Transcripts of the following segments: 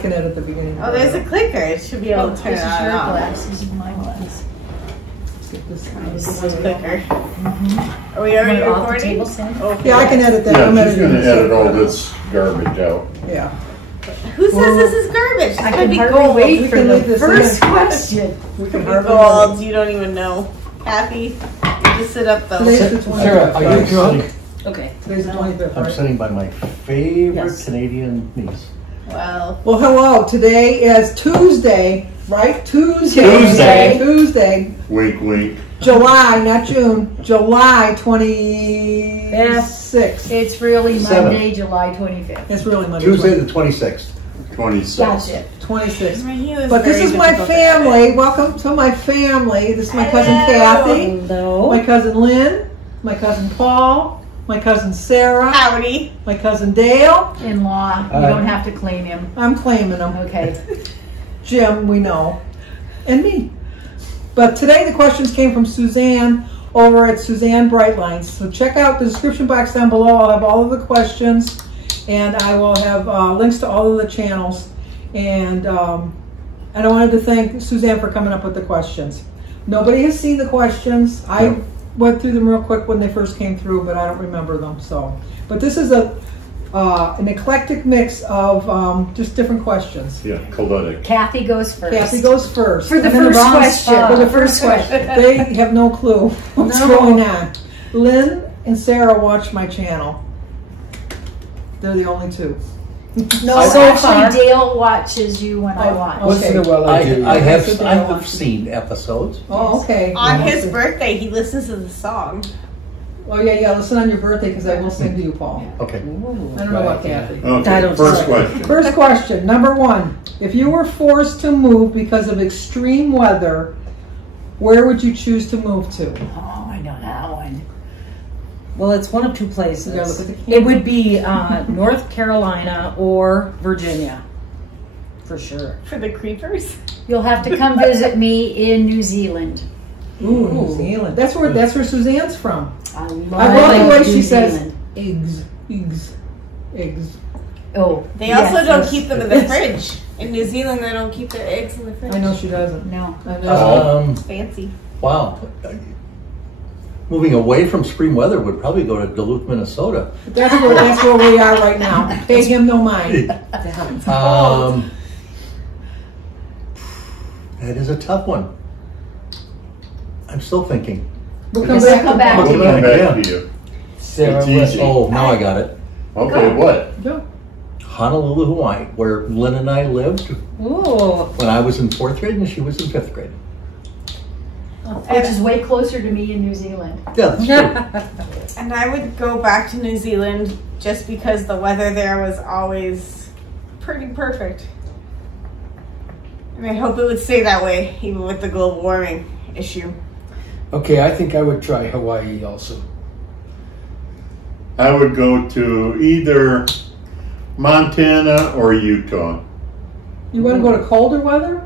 can edit the beginning. Oh, there's a clicker. It should be able to turn it This is on your and off. glass. This is my glass. This is clicker. Are we already Off the recording? table stand? Okay. Yeah, I can edit that. Yeah, I'm she's editing gonna this. edit all this garbage out. Yeah. Who says this is garbage? I It could can be hardly gold. wait We for can the leave this first in. question. We It can could be hardly gold. You don't even know. Kathy, you just sit up though. Today's the 25th. Sarah, are you right? drunk? Okay. Today's the 25th, I'm right? sitting by my favorite Yes. Canadian niece. Well, Well, hello. Today is Tuesday, right? Tuesday. Tuesday. Wink, wink. July, not June. July 26th. It's really Seven. Monday, July 25th. It's really Monday. Tuesday the 26th. 26. Gotcha. 26th. he was But this very is my difficult to edit. family. Welcome to my family. This is my cousin Hello. Kathy, Hello. my cousin Lynn, my cousin Paul, my cousin Sarah, Howdy. my cousin Dale. In-law. You don't have to claim him. I'm claiming them. Okay. Jim, we know, and me. But today the questions came from Suzanne over at Suzanne Brightlines. So check out the description box down below. I'll have all of the questions, and I will have links to all of the channels. And I wanted to thank Suzanne for coming up with the questions. Nobody has seen the questions. I went through them real quick when they first came through, but I don't remember them. So, but this is an eclectic mix of just different questions. Yeah, colletic. Kathy goes first. Kathy goes first. For the And then first Ron- question. For the first question. They have no clue what's No. going on. Lynn and Sarah watch my channel. They're the only two. No, So actually, Dale watches you when I watch. Once in a while I have Yes, seen episodes. Oh, okay. On his birthday, he listens to the song. Oh, yeah, listen on your birthday because I will sing to you, Paul. Okay. I don't know about Kathy. Okay, first question. First question, number one. If you were forced to move because of extreme weather, where would you choose to move to? Oh, I know that one. Well, it's one of two places. You gotta look at the camera. It would be North Carolina or Virginia, for sure. For the creepers? You'll have to come visit me in New Zealand. Ooh, New Zealand. That's where Suzanne's from. I love, I love the way New she says Zealand. eggs. Oh, They also don't yes. keep them in the fridge. In New Zealand, they don't keep their eggs in the fridge. I know she doesn't. no. I know. Fancy. Wow. Moving away from extreme weather would probably go to Duluth, Minnesota. That's where we are right now. Pay him no mind. That is a tough one. I'm still thinking. We'll Yes, come back We'll to come you. back to you. Sarah It's was- easy. Oh, now I got it. Okay, what? Go. Honolulu, Hawaii, where Lynn and I lived Ooh. when I was in 4th grade and she was in 5th grade. Which is way closer to me in New Zealand. Yeah, that's true. And I would go back to New Zealand just because the weather there was always pretty perfect. And I hope it would stay that way, even with the global warming issue. Okay, I think I would try Hawaii also. I would go to either Montana or Utah. You want to go to colder weather?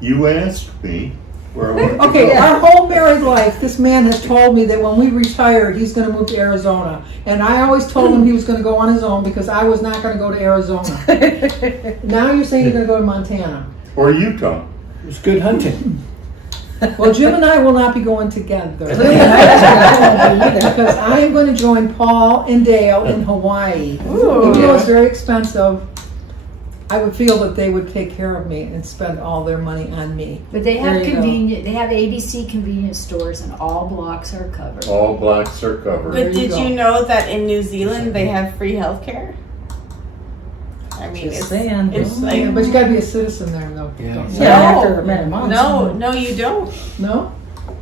You asked me where I wanted to Okay, go. our whole married life, this man has told me that when we retired, he's going to move to Arizona. And I always told him he was going to go on his own because I was not going to go to Arizona. Now you're saying you're going to go to Montana. Or Utah. It's good hunting. Well, Jim and I will not be going together. Because I am going to join Paul and Dale in Hawaii. Even though it's very expensive, I would feel that they would take care of me and spend all their money on me. But they have There you go. they have ABC convenience stores and all blocks are covered. All blacks are covered. But you did go. you know that in New Zealand they have free healthcare? I mean, Just it's saying. it's Yeah, like but you got to be a citizen there, though. Yeah. Don't you? Yeah, after many months. no, you don't. No?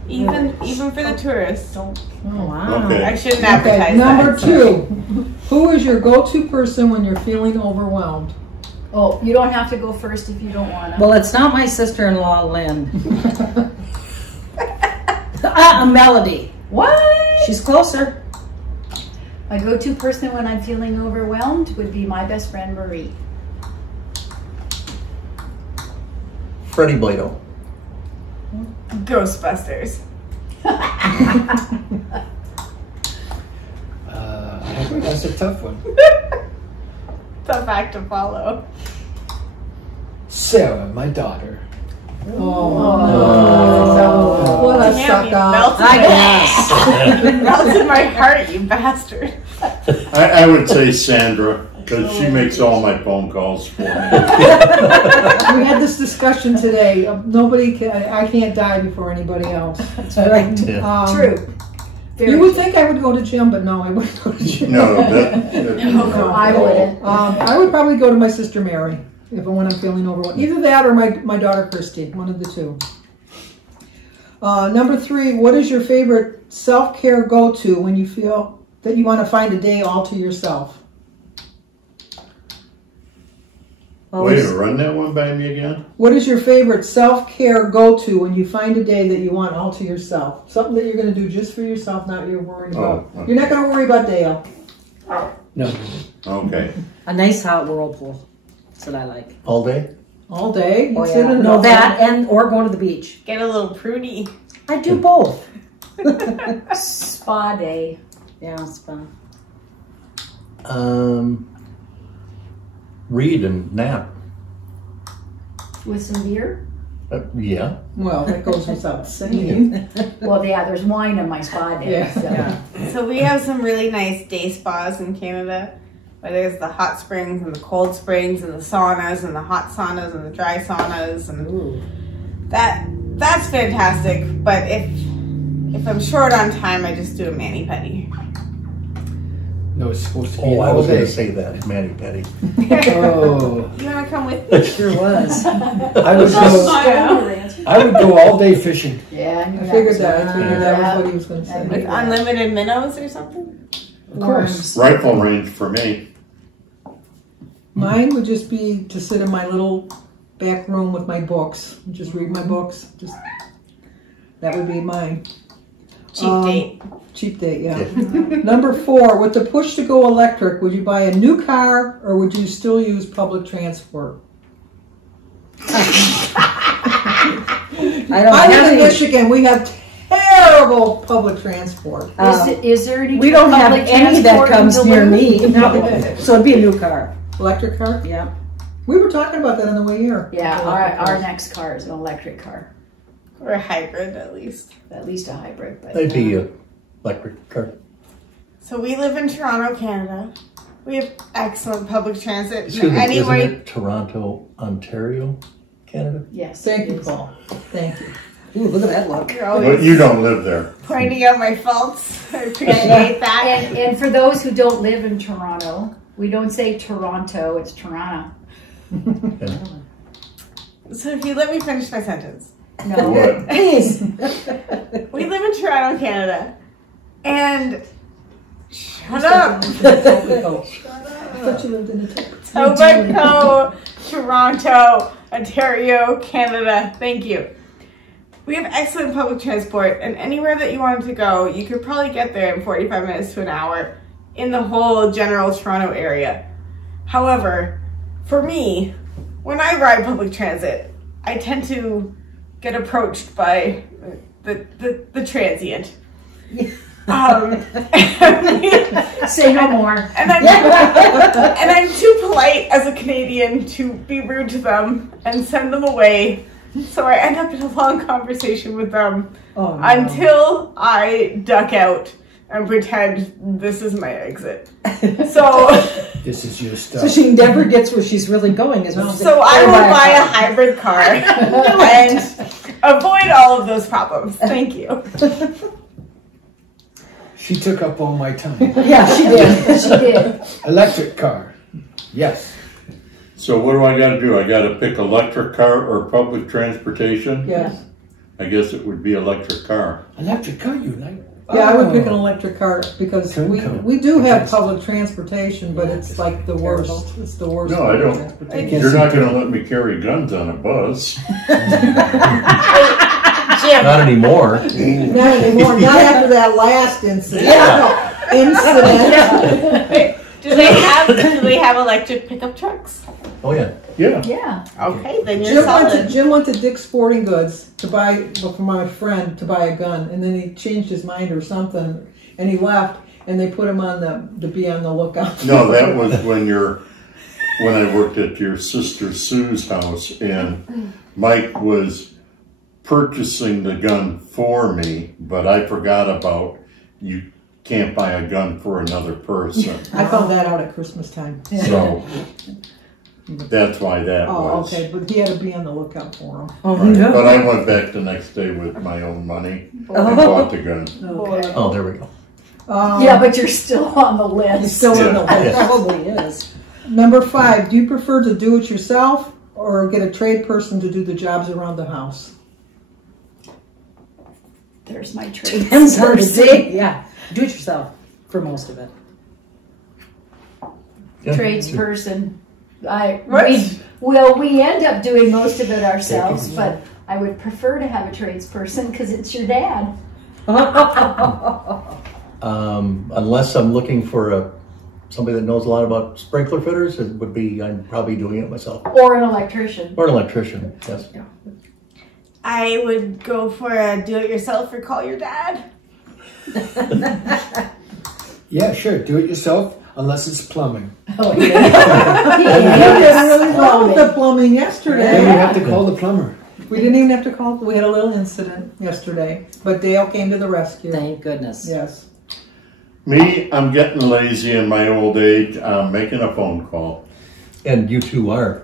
Even for the tourists. Oh, wow. Okay. I shouldn't Okay, advertise number that. 2. Who is your go-to person when you're feeling overwhelmed? Oh, you don't have to go first if you don't want to. Well, it's not my sister-in-law, Lynn. Melody. What? She's closer. My go-to person when I'm feeling overwhelmed would be my best friend Marie. Freddie Blado. Ghostbusters. That's a tough one. Tough act to follow. Sarah, my daughter. Oh, no. What a Damn, suck you up. melted my heart, you bastard. I would say Sandra, because she makes all my phone calls for me. We had this discussion today. I can't die before anybody else. That's right. Yeah. True. You would think I would go to gym, but no, I wouldn't go to gym. No, No, I wouldn't. I would probably go to my sister Mary when I'm feeling overwhelmed. Either that or my daughter Christy, one of the two. Number 3, what is your favorite self-care go-to when you feel that you want to find a day all to yourself? Wait, run that one by me again? What is your favorite self-care go-to when you find a day that you want all to yourself? Something that you're going to do just for yourself, not you're worried about. okay. You're not going to worry about Dale. No. Okay. A nice hot whirlpool. That's what I like. All day? All day? Oh, You sit yeah. in No, that or go to the beach. Get a little prudy. I do both. Spa day. Yeah, it's fun. Read and nap. With some beer? Yeah. Well, that goes without saying. Well, yeah, there's wine on my spa day. Yeah. So. Yeah. So we have some really nice day spas in Canada. Where there's the hot springs and the cold springs and the saunas and the hot saunas and the dry saunas and Ooh. that's fantastic. But if I'm short on time, I just do a mani-pedi. No, it's supposed to be Oh, I all was going day. to say that, Manny Petty. Oh, You wanna come with me? Sure was. I would go all day fishing. Yeah, I knew I that figured was that. I figured that Yeah. was what he was going to With say. With unlimited minnows or something? Of course. Rifle range for me. Mine would just be to sit in my little back room with my books. Just read my books. That would be mine. Cheap date. Cheap date, yeah. Number 4, with the push to go electric, would you buy a new car or would you still use public transport? I don't I have live in any. Michigan. We have terrible public transport. Is there any We don't have public any that transport in comes near Duluth? me. No. So it'd be a new car. Electric car? Yeah. We were talking about that on the way here. Yeah, our next car is an electric car. Or a hybrid at least. At least a hybrid. But That'd be a electric car. So we live in Toronto, Canada. We have excellent public transit. Excuse me, Anyway, isn't it Toronto, Ontario, Canada? yes. Thank it you, is. Paul. Thank you. Ooh, look at that look. you're But always you don't live there. pointing out my faults. I appreciate that. And for those who don't live in Toronto, we don't say Toronto, it's Toronto. So if you let me finish my sentence. No. What? Please. We live in Toronto, Canada. And shut up. I thought you lived in a Etobicoke, Toronto, Ontario, Canada. Thank you. We have excellent public transport, and anywhere that you wanted to go, you could probably get there in 45 minutes to an hour in the whole general Toronto area. However, for me, when I ride public transit, I tend to get approached by the transient. Say no more. And I'm too polite as a Canadian to be rude to them and send them away. So I end up in a long conversation with them until I duck out and pretend this is my exit. So This is your stuff. So she never gets where she's really going. Is what she's so I will buy a hybrid car and avoid all of those problems. Thank you. She took up all my time. Yeah, she did. She did. Electric car. Yes. So what do I got to do? I got to pick electric car or public transportation? Yes. I guess it would be electric car. Electric car, you like? Yeah, I would pick an electric car because Couldn't we do have Yes. public transporation, but it's like the worst. It's the worst. No, I don't. transportation. You're not going to let me carry guns on a bus. Jim, Not anymore. Not anymore. Not after that last incident. Yeah. Incident. do they have electric pickup trucks? Oh, yeah. Yeah. Yeah. Okay, then you're solid. Jim went to Dick's Sporting Goods to buy, for my friend, to buy a gun, and then he changed his mind or something, and he left, and they put him on to be on the lookout. No, that was when your when I worked at your sister Sue's house, and Mike was purchasing the gun for me, but I forgot about you can't buy a gun for another person. I found that out at Christmas time. So that's why that Oh, was. okay, but he had to be on the lookout for him. Oh, Right. no. But I went back the next day with my own money and bought the gun. Okay. Oh, there we go. Yeah, but you're still on the list. He's still in the It list. probably is. Number 5, do you prefer to do it yourself or get a trade person to do the jobs around the house? There's my trade. Depends on the day. Yeah. Do it yourself for most of it. Yeah. Tradesperson. What? We end up doing most of it ourselves, but I would prefer to have a tradesperson because it's your dad. Unless I'm looking for somebody that knows a lot about sprinkler fitters, it would be, I'm probably doing it myself. Or an electrician. Or an electrician, yes. I would go for a do-it-yourself or call your dad. Yeah, sure. Do it yourself, unless it's plumbing. Oh, We yeah. did really well with the plumbing yesterday. Then you have to call the plumber. We didn't even have to call. We had a little incident yesterday, but Dale came to the rescue. Thank goodness. Yes. Me, I'm getting lazy in my old age. I'm making a phone call. And you two are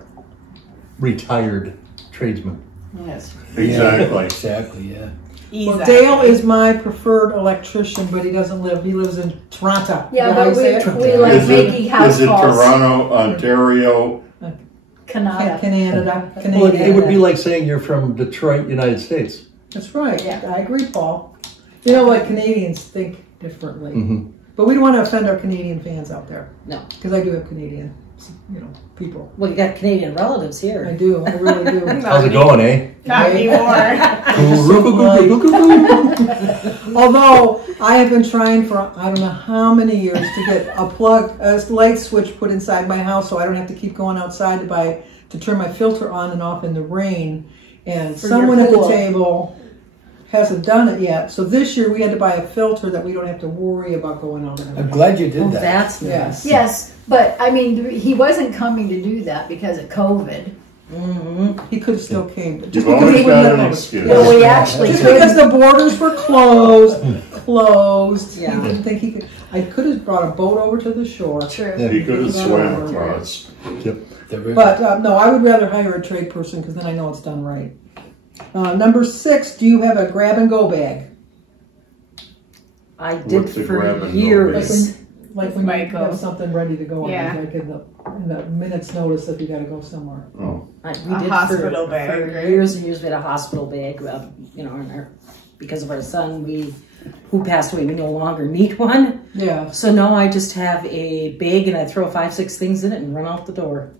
retired tradesmen. Yes. Exactly. Exactly, yeah. Well, Dale is my preferred electrician, but he doesn't live. He lives in Toronto. Yeah, You know how but you say it? we like making house Is it calls. Toronto, Ontario? Canada. Canada. Well, it would be like saying you're from Detroit, United States. That's right. Yeah. I agree, Paul. You know what? Canadians think differently. Mm-hmm. But we don't want to offend our Canadian fans out there. No. Because I do have Canadian, people. Well, you got Canadian relatives here. I do. I really do. How's it going, eh? Not anymore. Although I have been trying for I don't know how many years to get a light switch put inside my house so I don't have to keep going outside to turn my filter on and off in the rain. And For someone your at the pool. table hasn't done it yet. So this year we had to buy a filter that we don't have to worry about going out and I'm glad you did Oh, that. that's Yes. Yes, but I mean, he wasn't coming to do that because of COVID. Mm-hmm. He could have still came. But You've because always he wouldn't got an let us. excuse. Well, we actually Just couldn't- because the borders were closed. Yeah. He didn't think he could. I could have brought a boat over to the shore. True. Yeah. He could have swam across. Yep. There is- But no, I would rather hire a trade person because then I know it's done right. Number 6, do you have a grab and go bag? I did What's a for grab and go years. Like when you Michael. have something ready to go, Yeah. like in the minute's notice if you got to go somewhere. Oh. We A did hospital for bag, right? years and years. We had a hospital bag. Because of our son, who passed away, we no longer need one. Yeah. So now I just have a bag and I throw 5-6 things in it and run out the door.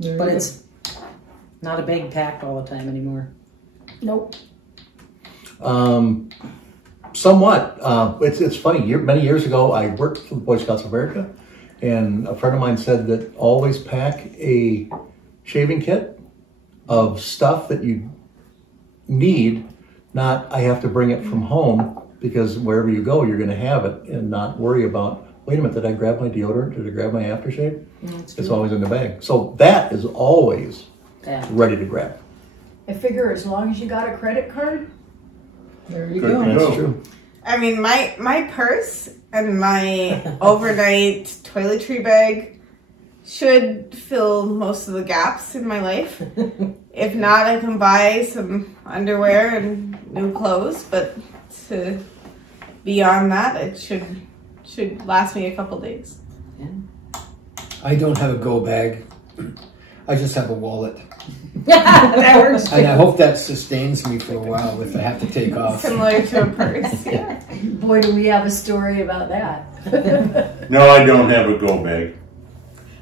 There you But go. it's not a bag packed all the time anymore. Nope. Somewhat. It's funny. Many years ago, I worked for the Boy Scouts of America, and a friend of mine said that always pack a shaving kit of stuff that you need, not I have to bring it from home, because wherever you go, you're going to have it, and not worry about, wait a minute, did I grab my deodorant? Did I grab my aftershave? It's always in the bag. So that is always Yeah. ready to grab. I figure as long as you got a credit card. There you Good go. to That's know. true. I mean, my purse and my overnight toiletry bag should fill most of the gaps in my life. If not, I can buy some underwear and new clothes, but beyond that, it should last me a couple days. I don't have a go bag. I just have a wallet. That works. And I hope that sustains me for a while if I have to take off. Similar to a purse. Yeah. Boy, do we have a story about that. No, I don't have a go bag.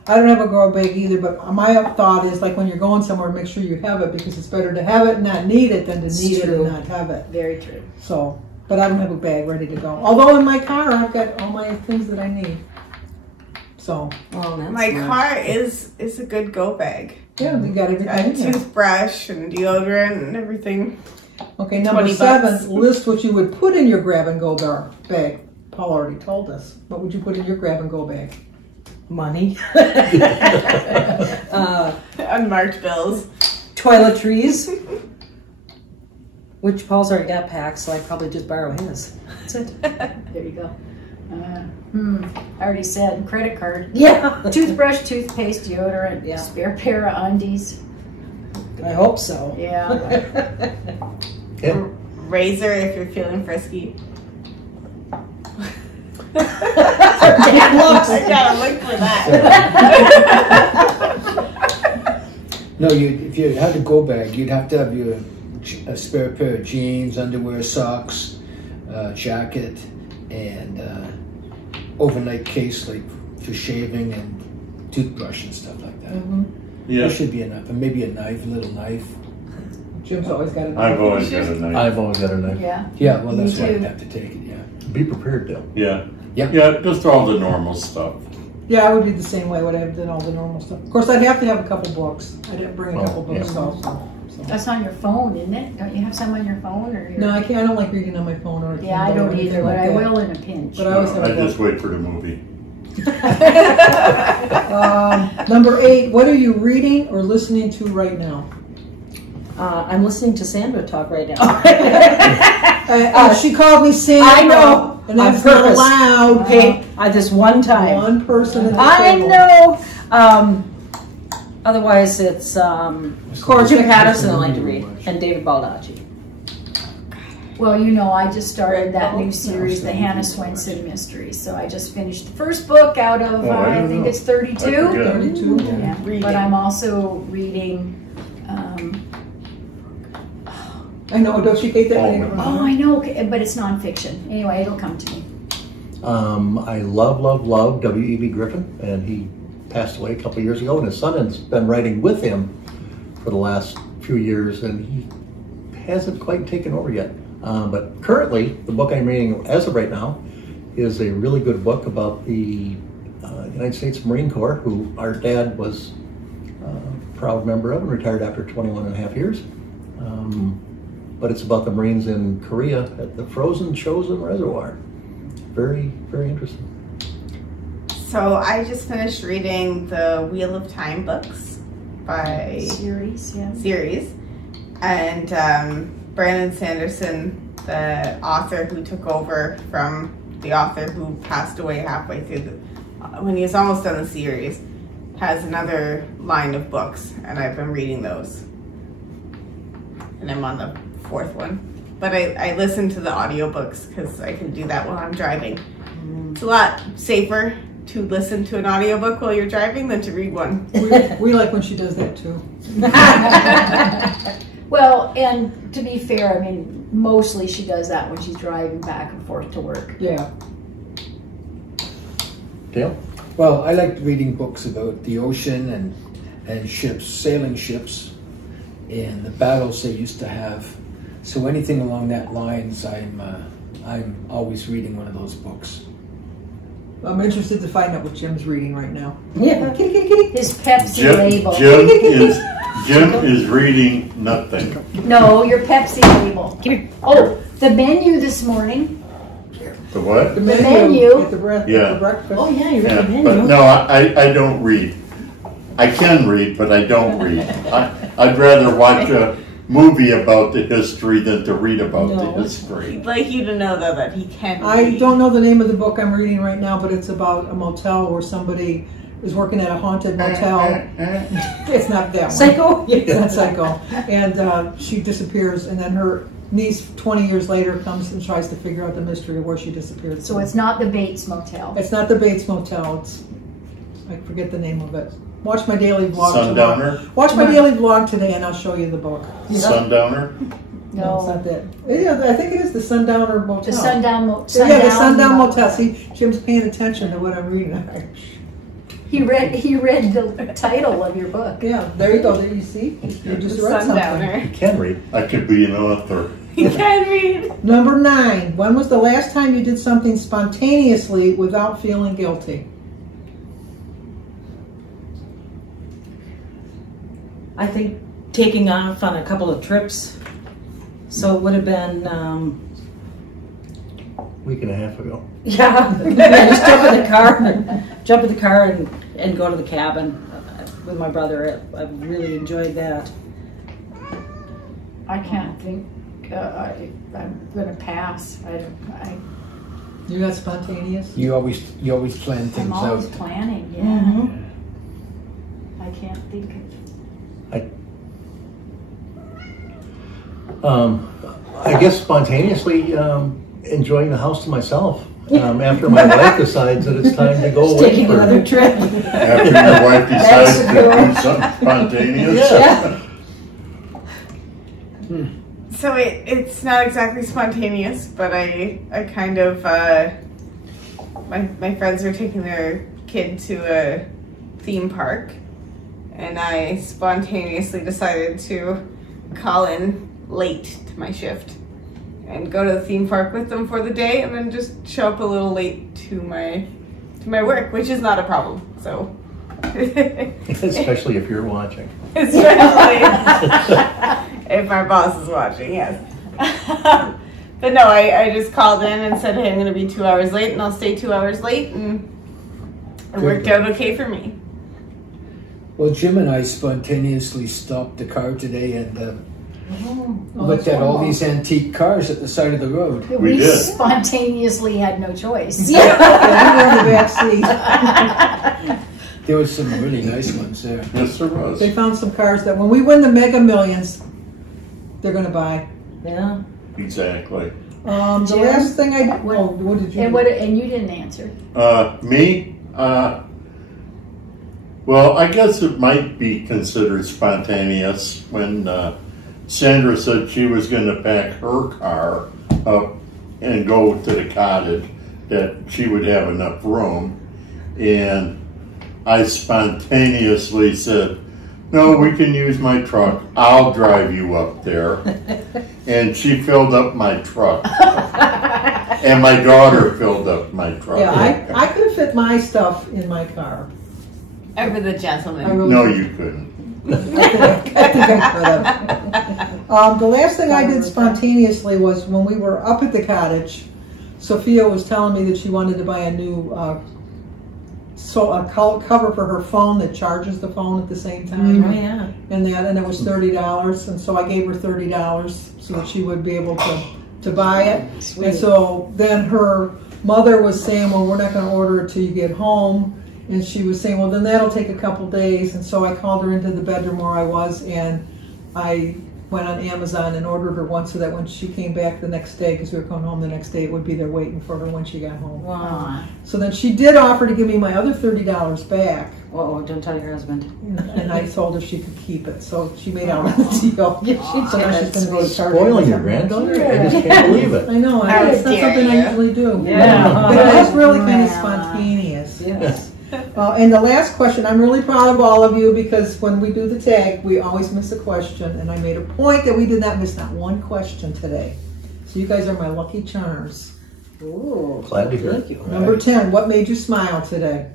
I don't have a go bag either, but my thought is like when you're going somewhere, make sure you have it because it's better to have it and not need it than to need it and not have it. Very true. So, but I don't have a bag ready to go. Although in my car, I've got all my things that I need. So, Oh, that's My smart. car is a good go bag. yeah, we got A everything in there. toothbrush and deodorant and everything. Okay, number 20 7, bucks. list what you would put in your grab and go bag. Paul already told us. What would you put in your grab and go bag? Money. Unmarked bills. Toiletries. Which Paul's already got packed, so I probably just borrow his. That's it. There you go. I already said credit card. Yeah. Toothbrush, toothpaste, deodorant, Yeah. spare pair of undies. I hope so. Yeah. Yeah. Razor if you're feeling frisky. I gotta look for that. No, if you had a go bag, you'd have to have a spare pair of jeans, underwear, socks, jacket, and overnight case like for shaving and toothbrush and stuff like that. Yeah, There should be enough, and maybe a little knife. Jim's always got a knife. I've always got a knife. I've always got a knife. Yeah. Yeah, well, Me that's why too. you'd have to take it. Yeah. Be prepared, Dale. Yeah. Yep. Yeah, just all the normal stuff. Yeah, I would be the same way. Would I have done all the normal stuff? Of course, I'd have to have a couple books. I'd have to bring a couple Oh, yeah. books also. So. That's on your phone, isn't it? Don't you have some on your phone or your... No, I can't. I don't like reading on my phone or. Yeah, I Kindle or don't anything either, but like I that. will in a pinch. But I always have I a book. just wait for the movie. Number 8. What are you reading or listening to right now? I'm listening to Sandra talk right now. She called me Sandra. I know. And that's On not purpose. allowed. Okay, this one time. One person at the I table. know. Otherwise, it's Jim Patterson I like to read, and David Baldacci. Well, you know, I just started that new series, the Hannah Swenson Mysteries. So I just finished the first book out of, Oh, I I don't think know. it's 32. I forget. 32. Yeah. Reading. But I'm also reading, I know. Don't you hate that? when you don't oh, remember? I know, but it's nonfiction. Anyway, it'll come to me. I love W.E.B. Griffin, and he passed away a couple of years ago, and his son has been writing with him for the last few years, and he hasn't quite taken over yet. But currently, the book I'm reading as of right now is a really good book about the United States Marine Corps, who our dad was a proud member of and retired after 21 and a half years. But it's about the Marines in Korea at the frozen Chosin Reservoir. Very, very interesting. So I just finished reading the Wheel of Time books by Series, yeah. series, and Brandon Sanderson, the author who took over from the author who passed away halfway through when he was almost done the series, has another line of books, and I've been reading those, and I'm on the 4th one. But I listen to the audiobooks because I can do that while I'm driving. It's a lot safer to listen to an audiobook while you're driving than to read one. We like when she does that too. Well, and to be fair, I mean, mostly she does that when she's driving back and forth to work. Yeah. Dale? Well, I like reading books about the ocean and ships, sailing ships, and the battles they used to have. So anything along that lines, I'm always reading one of those books. I'm interested to find out what Jim's reading right now. Yeah. Kitty, kitty, kitty. His Pepsi Jim, label. Jim is reading nothing. No, your Pepsi label. Oh, the menu this morning. The what? The menu. At the Yeah. breakfast. Oh yeah, you read Yeah, the menu. but no, I don't read. I can read, but I don't read. I'd rather watch a movie about the history than to read about the history. I'd like you to know though that he can I read. don't know the name of the book I'm reading right now, but it's about a motel where somebody is working at a haunted motel. It's not that one. Psycho? It's not Psycho. And she disappears, and then her niece 20 years later comes and tries to figure out the mystery of where she disappeared. So it's not the Bates Motel. It's not the Bates Motel. It's, I forget the name of it. Watch my daily vlog Sundowner? tomorrow. Watch my daily vlog today, and I'll show you the book. Sundowner? No, it's not that. Yeah, I think it is the Sundowner Motel. The Sundown Motel. Yeah, the Sundown Motel. See, Jim's paying attention to what I'm reading. He read the title of your book. Yeah, there you go. There you see. You just read something. Sundowner. You can read. I could be an author. He can read. Number 9. When was the last time you did something spontaneously without feeling guilty? I think taking off on a couple of trips. So it would have been, Week and a half ago. yeah, just jump in the car and jump in the car and go to the cabin with my brother. I really enjoyed that. I can't think. I'm gonna pass. You got spontaneous? You always plan things I'm always out. planning. Yeah. Mm-hmm. I can't think. I guess spontaneously enjoying the house to myself after my wife decides that it's time to go Just away taking for another trip. After your wife decides to do something spontaneous. Yeah. So it's not exactly spontaneous, but I kind of my friends are taking their kid to a theme park, and I spontaneously decided to call in late to my shift and go to the theme park with them for the day, and then just show up a little late to my work, which is not a problem. So especially if you're watching. especially if my boss is watching, yes. But no, I just called in and said, hey, I'm going to be 2 hours late, and I'll stay 2 hours late, and it worked out okay for me. Well, Jim and I spontaneously stopped the car today and looked that's at all wonderful. these antique cars at the side of the road. We did. Spontaneously had no choice. Yeah, I'm in the back seat. There was some really nice ones there. Yes, there was. They found some cars that when we win the Mega Millions, they're going to buy. Yeah. Exactly. The Jim? last thing what did you And do? and you didn't answer. Me? Well, I guess it might be considered spontaneous when Sandra said she was going to pack her car up and go to the cottage, that she would have enough room. And I spontaneously said, no, we can use my truck. I'll drive you up there. And she filled up my truck. And my daughter filled up my truck. Yeah, I could have fit my stuff in my car. Ever the I gentleman. really No, you couldn't. I think I could have. The last thing I did spontaneously was when we were up at the cottage, Sophia was telling me that she wanted to buy a new cover for her phone that charges the phone at the same time. Oh, yeah. And it was $30, and so I gave her $30 so that she would be able to buy it. Sweet. And so then her mother was saying, well, we're not going to order it till you get home. And she was saying, well, then that'll take a couple days. And so I called her into the bedroom where I was, and I went on Amazon and ordered her one so that when she came back the next day, because we were coming home the next day, it would be there waiting for her when she got home. Wow. So then she did offer to give me my other $30 back. Oh, don't tell your husband. And I told her she could keep it. So she made out with the deal. Yeah, So now she's going to go to Target. Spoiling your granddaughter? I just can't believe it. I know. How It's not dare something you. I usually do. Yeah. But it was really kind of Yeah. spontaneous. Yes. And the last question, I'm really proud of all of you because when we do the tag, we always miss a question. And I made a point that we did not miss not one question today. So you guys are my lucky charms. Ooh. Glad to hear Thank it. you. Number 10, what made you smile today?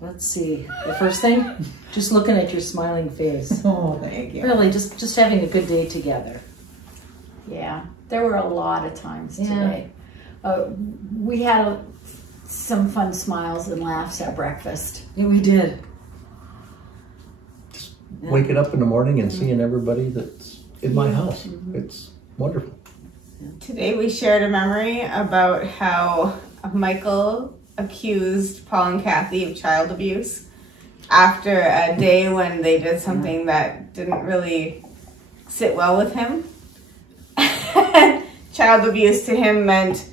Let's see. The first thing, just looking at your smiling face. Oh, thank you. Really, just having a good day together. Yeah, there were a lot of times Yeah. today. We had some fun smiles and laughs at breakfast. Yeah, we did. Waking up in the morning and seeing everybody that's in my house. It's wonderful. Today we shared a memory about how Michael accused Paul and Kathy of child abuse after a day when they did something that didn't really sit well with him. Child abuse to him meant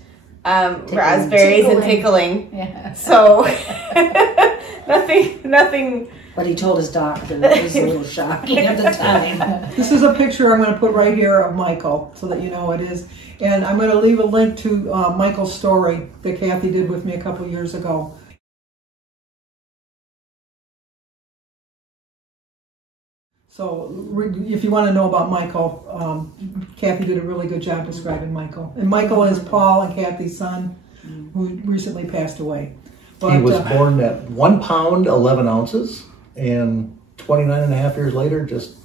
raspberries and tickling. Yeah. So nothing. But he told his doctor. It was a little shocking at the time. This is a picture I'm going to put right here of Michael so that you know it is. And I'm going to leave a link to Michael's story that Kathy did with me a couple years ago. So if you want to know about Michael, Kathy did a really good job describing Michael. And Michael is Paul and Kathy's son who recently passed away. But, He was born at 1 pound, 11 ounces, and 29 and a half years later just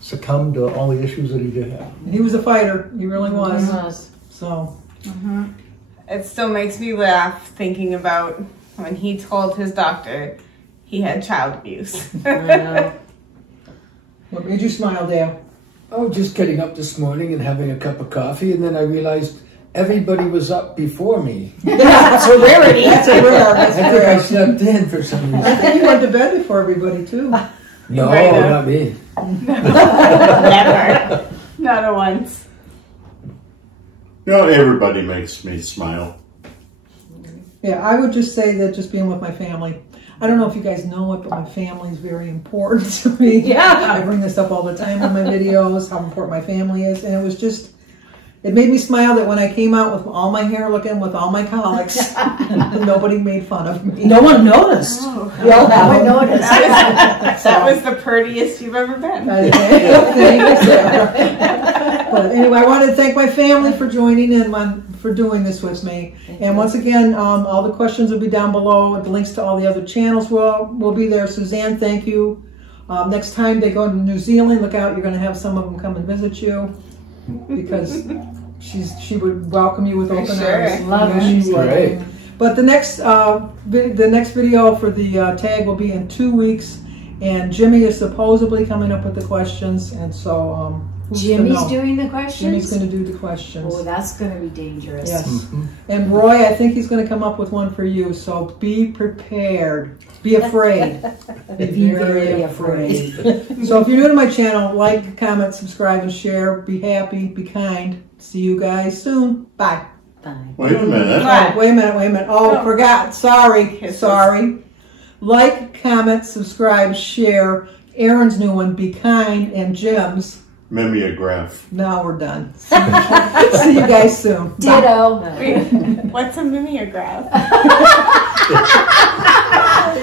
succumbed to all the issues that he did have. and he was a fighter. He really was. Yes. So It still makes me laugh thinking about when he told his doctor he had child abuse. What made you smile, Dale? Oh, just getting up this morning and having a cup of coffee, and then I realized everybody was up before me. That's a rarity. That's a rare. I think I slept in for some I reason. think you went to bed before everybody too. No, Right now. not me. Never. Not a once. You know, everybody makes me smile. Yeah, I would just say that just being with my family. I don't know if you guys know it, but my family is very important to me. Yeah. I bring this up all the time in my videos, how important my family is. And it was just, it made me smile that when I came out with all my hair looking, with all my colics, nobody made fun of me. No one noticed. Oh. We all haven't noticed. That was the prettiest you've ever been. But anyway, I wanted to thank my family for joining in, for doing this with me. And once again, all the questions will be down below. The links to all the other channels will be there. Suzanne, thank you. Next time they go to New Zealand, look out, you're going to have some of them come and visit you, because she would welcome you with open arms. Love Yeah, her. she's Great. lovely. But the next video for the tag will be in 2 weeks, and Jimmy is supposedly coming up with the questions, and so who's to Jimmy's know? doing the questions? Jimmy's going to do the questions. Oh, that's going to be dangerous. Yes. And Roy, I think he's going to come up with one for you, so be prepared. Be afraid. Be very afraid. So if you're new to my channel, like, comment, subscribe, and share. Be happy, be kind. See you guys soon. Bye. Bye. Wait a minute. Oh, wait a minute. Oh, forgot. Sorry. Kisses. Sorry. Like, comment, subscribe, share. Aaron's new one, be kind, and Jim's. Mimeograph. Now we're done. See you guys soon. Bye. Ditto. Wait, what's a mimeograph?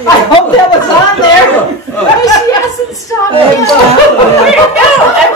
I hope that was on there. She hasn't stopped Thanks, yet. Bye. No, I'm